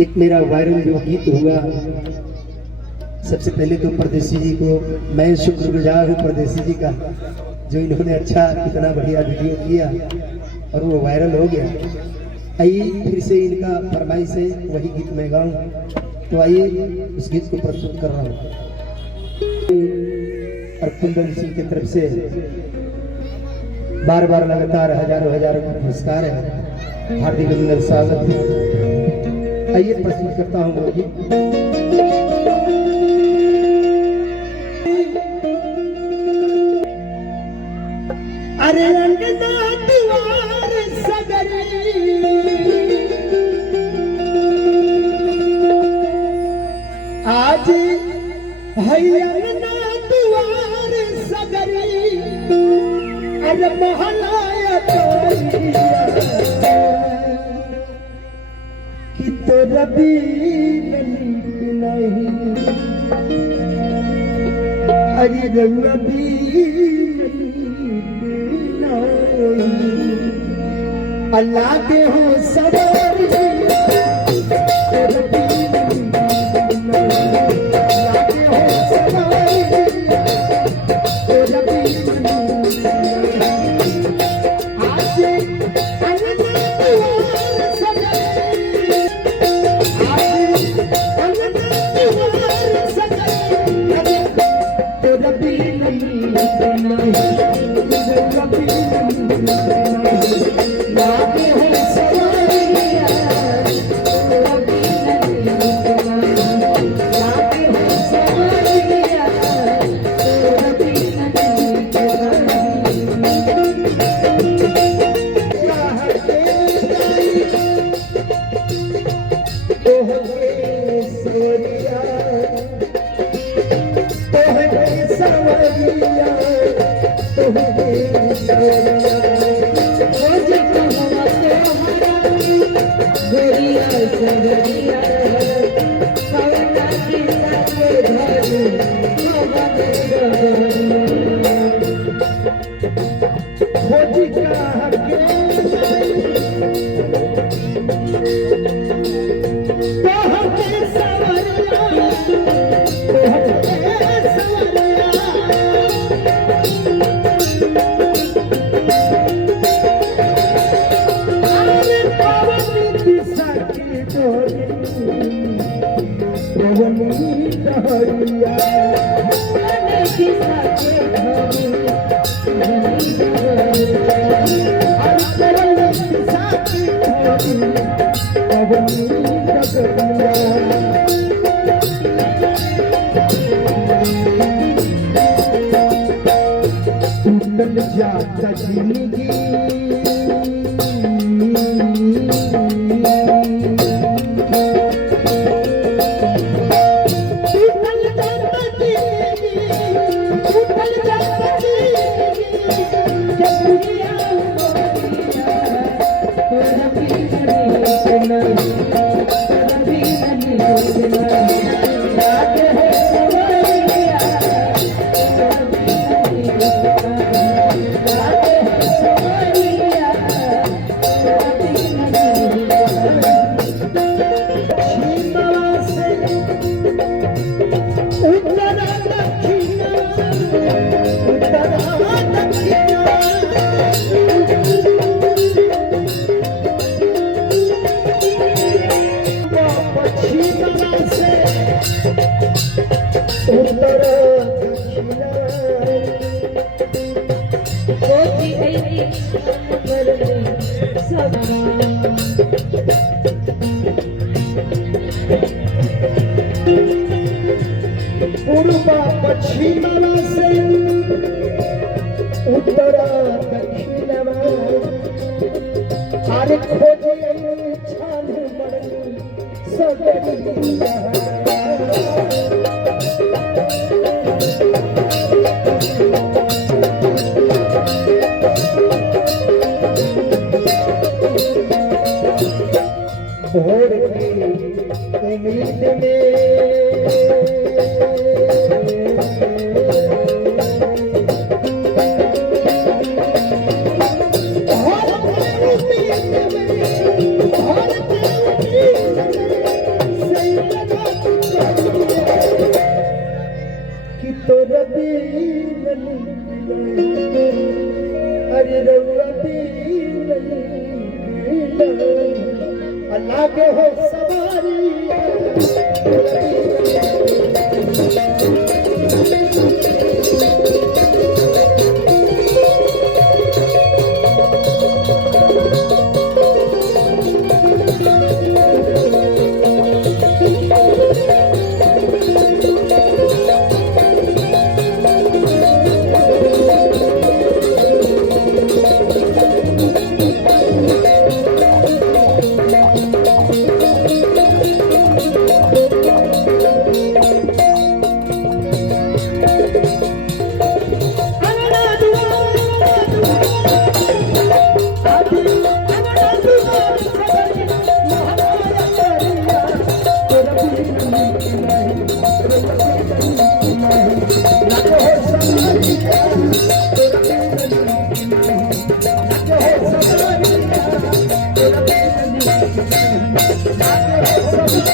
एक मेरा वायरल जो गीत हुआ, सबसे पहले तो परदेसी जी को मैं शुक्रगुजार हूँ, परदेसी जी का, जो इन्होंने अच्छा इतना बढ़िया वीडियो किया और वो वायरल हो गया। आइए फिर से इनका फरमाइश है वही गीत मैं गाऊं, तो आइए उस गीत को प्रस्तुत कर रहा हूँ। और कुंदन सिंह की तरफ से बार बार लगातार हजारों हजारों का पुरस्कार है, हार्दिक अभिनंदन स्वागत है। आइए प्रस्तुत करता हूँ वो गीत। अरे अंगना द्वार सगरी आज है अंगना द्वार सगरी, अरे महलाया कि तो रबी नहीं, अरे रबी अल्लाह के हो सवार जाता जिंदगी पूर्वा पश्चिमा से उत्तरा दक्षिणवा, हर खोजे छान बड़ी सगरिया भोर की उम्मीद में लागे हो सवारी Thank you.